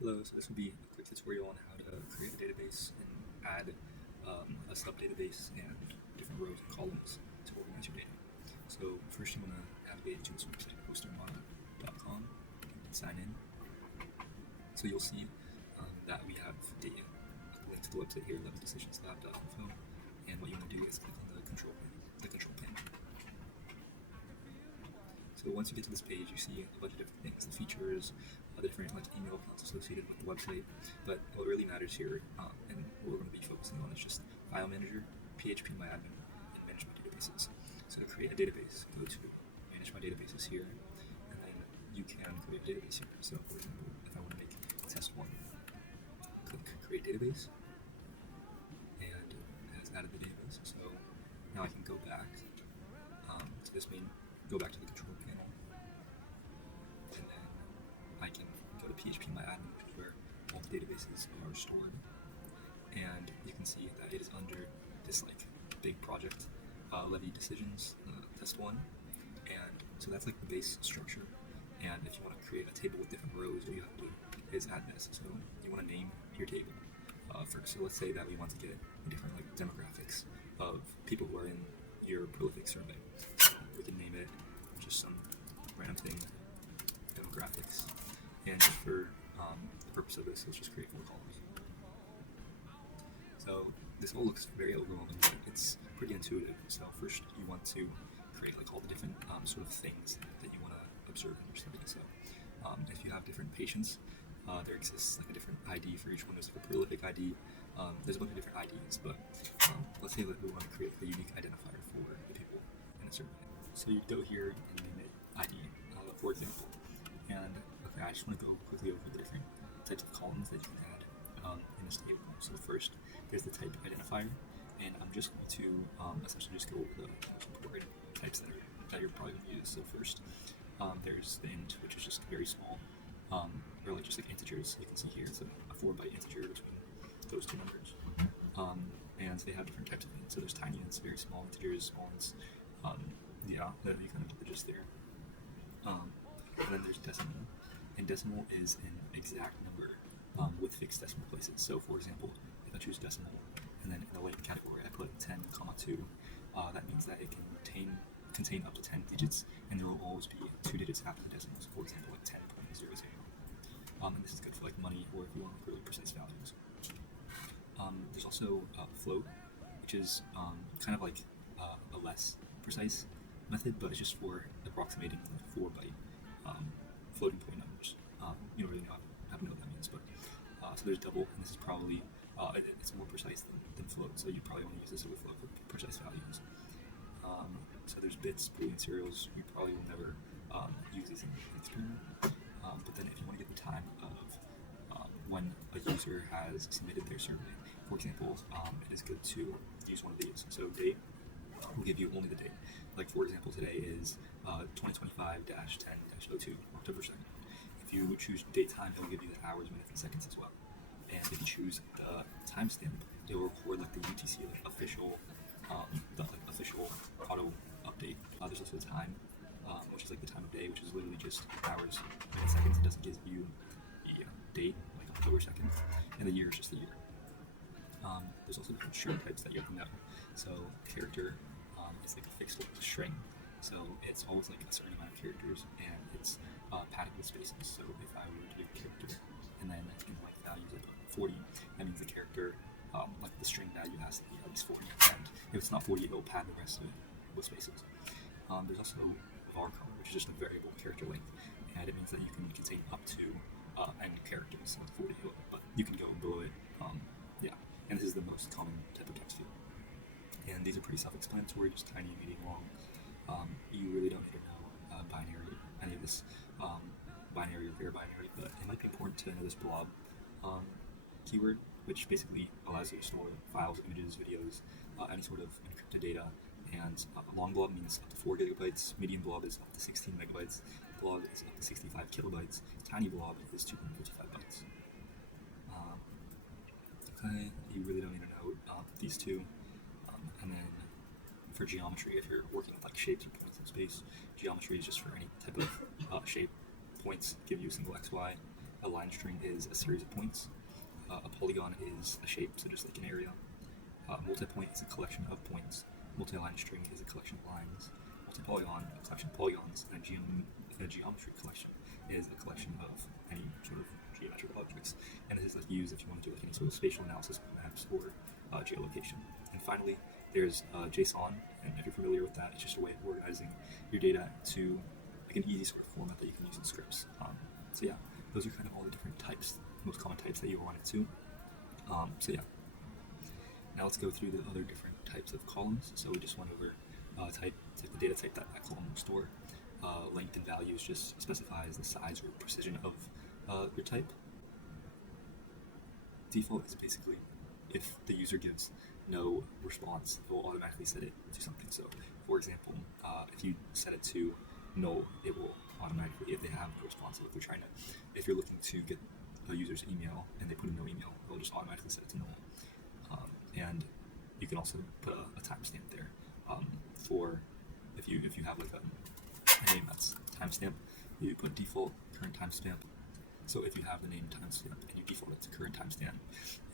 Hello, so this will be a quick tutorial on how to create a database and add a sub-database and different rows and columns to organize your data. So first you want to navigate to this website, postermodel.com, and sign in. So you'll see that we have data, a link to the website here, leveldecisionslab.info, and what you want to do is click on the control pane. So once you get to this page, you see a bunch of different things, the features, the different email accounts associated with the website. But what really matters here, and what we're going to be focusing on, is just File Manager, phpMyAdmin, and Manage My Databases. So to create a database, go to Manage My Databases here, and then you can create a database here. So for example, if I want to make test1, click Create Database, and it has added the database. So now I can go back to this go back to the control panel, and then I can go to phpMyAdmin, which is where all the databases are stored, and you can see that it is under this big project, Levy Decisions, test1, and so that's the base structure. And if you want to create a table with different rows, what you have to do is add this. So you want to name your table first. So let's say that we want to get different demographics of people who are in your prolific survey. So we can name it just some random thing, demographics, and just for the purpose of this, let's just create 4 columns. So this all looks very overwhelming, but it's pretty intuitive. So first you want to create all the different sort of things that you want to observe in your study. So if you have different patients, there exists a different ID for each one. There's a prolific ID. There's a bunch of different IDs, but let's say that we want to create a unique identifier for the people in a survey. So you go here and name it ID, for example. And okay, I just want to go quickly over the different types of columns that you can add in this table. So first, there's the type identifier, and I'm just going to essentially just go over the most important types that you're probably going to use. So first, there's the int, which is just very small, or just integers. You can see here it's a 4-byte integer between those two numbers. And they have different types of ints. So there's tiny ints, very small integers, small ints. Yeah, you kind of get the gist there. And then there's decimal, and decimal is an exact number with fixed decimal places. So for example, if I choose decimal, and then in the length category I put 10,2, that means that it can contain up to 10 digits, and there will always be 2 digits after the decimal. So for example, 10.00. And this is good for money, or if you want really precise values. There's also float, which is kind of a less precise method, but it's just for approximating 4-byte floating point numbers. You don't really have to know what that means, but so there's double, and this is probably it's more precise than float, so you probably want to use this with float for precise values. So there's bits, Boolean serials. We probably will never use these in the experiment. But then if you want to get the time of when a user has submitted their survey, for example, it is good to use one of these. So date will give you only the date. For example, today is 2025-10-02, October 2nd. If you choose date time, it will give you the hours, minutes, and seconds as well. And if you choose the timestamp, it will record the UTC official, the official auto update. There's also the time, which is the time of day, which is literally just hours, minutes, seconds. It doesn't give you the date, October 2nd, and the year is just the year. There's also different string types that you have to know. So character is a fixed string, so it's always a certain amount of characters, and it's padded with spaces. So if I were to give a character, and then in values I put 40, that means the character, the string value has to be at least 40, and if it's not 40, it will pad the rest of it with spaces. There's also var color, which is just a variable character length, and it means that you can contain up to n characters, 40, but you can go below it. And this is the most common type of text field. And these are pretty self-explanatory, just tiny, medium, long. You really don't need to know binary, any of this binary or bare binary, but it might be important to know this blob keyword, which basically allows you to store files, images, videos, any sort of encrypted data. And long blob means up to 4 gigabytes, medium blob is up to 16 megabytes, blob is up to 65 kilobytes, tiny blob is 255 bytes. Okay, you really don't need to know these two. And then for geometry, if you're working with shapes or points in space, geometry is just for any type of shape. Points give you a single xy, A line string is a series of points. A polygon is a shape, so just like an area. Multipoint is a collection of points. Multi-line string is a collection of lines. Multi-polygon, a collection of polygons. And a geometry collection is a collection of any sort of geometric objects. And this is like used if you want to do like any sort of spatial analysis of maps or geolocation. And finally, there's JSON, and if you're familiar with that, it's just a way of organizing your data to like an easy sort of format that you can use in scripts. So yeah, those are kind of all the different types, most common types that you will run into. So yeah. Now let's go through the other different types of columns. So we just went over type, the data type that column will store. Length and values just specifies the size or precision of your type. Default is basically if the user gives no response, it will automatically set it to something. So for example, if you set it to null, it will automatically, if they have no response, if you're looking to get a user's email and they put a no email, it will just automatically set it to null. And you can also put a timestamp there for if you have like a name that's timestamp, you put default current timestamp. So if you have the name timestamp and you default it to current timestamp,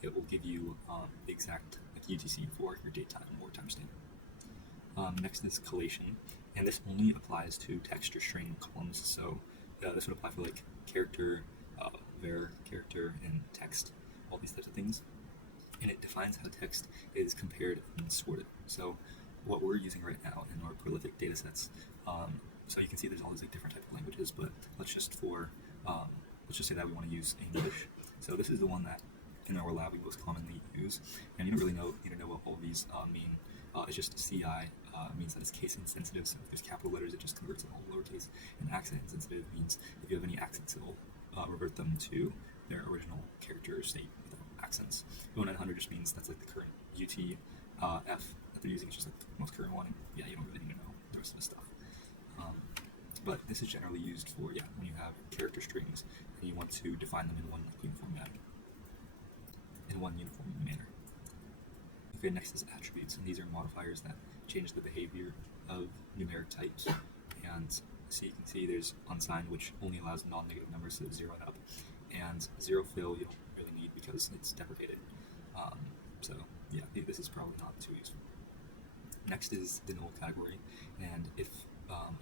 it will give you the exact UTC for your date time or timestamp. Next is collation, and this only applies to text or string columns. So this would apply for like character, var, character, and text, all these types of things. And it defines how text is compared and sorted. So what we're using right now in our prolific data sets, so you can see there's all these like different types of languages, but let's just say that we want to use English. So this is the one that in our lab we most commonly use, and you don't really need to know what all of these mean. It's just CI means that it's case insensitive, so if there's capital letters it just converts them all lowercase, and accent insensitive means if you have any accents it will revert them to their original character state without accents. 0900 just means that's like the current UTF that they're using, it's just like the most current one. Yeah, you don't really need to know the rest of the stuff. But this is generally used for, when you have character strings and you want to define them in one uniform manner. Okay, next is attributes, and these are modifiers that change the behavior of numeric types. And so you can see there's unsigned, which only allows non-negative numbers, so 0 and up, and zero fill you don't really need because it's deprecated. So yeah, this is probably not too useful. Next is the null category, and if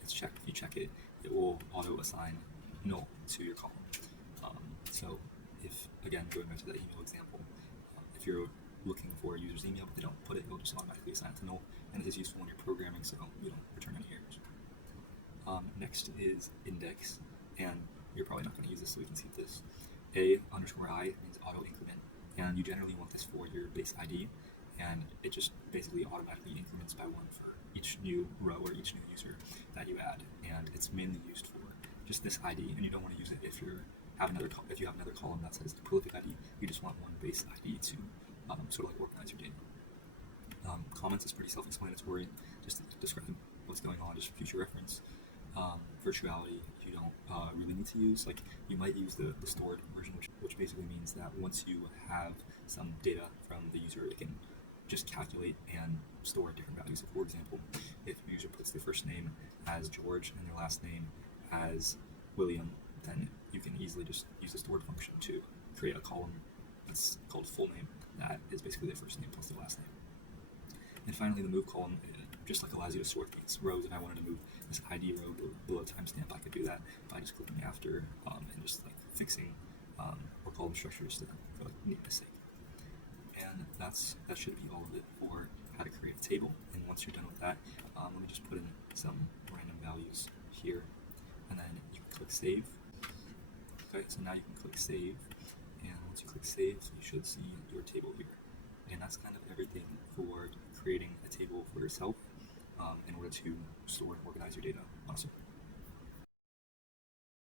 it's checked, if you check it, it will auto assign null to your column. So if, again, going back to that email example, if you're looking for a user's email but they don't put it, it'll just automatically assign it to null, and this is useful when you're programming so you don't return any errors. Next is index, and you're probably not going to use this, so we can skip this. A_I means auto increment, and you generally want this for your base ID, and it just basically automatically increments by 1 for each new row or each new user that you add, and it's mainly used for just this ID, and you don't want to use it if you have another column that says the prolific ID. You just want one base ID to sort of like organize your data. Comments is pretty self-explanatory, just to describe what's going on, just for future reference. Virtuality you don't really need to use. Like you might use the stored version, which basically means that once you have some data from the user, it can just calculate and store different values. So for example, if the user puts their first name as George and their last name as William, then you can easily just use the stored function to create a column that's called full name that is basically their first name plus their last name. And finally, the move column just like allows you to sort these rows. If I wanted to move this ID row below timestamp, I could do that by just clicking after and just like fixing or column structures for like neatness sake. And that should be all of it for how to create a table. And once you're done with that, let me just put in some random values here, and then you can click save. Okay, so now you can click save, and once you click save, you should see your table here. And that's kind of everything for creating a table for yourself in order to store and organize your data. Awesome.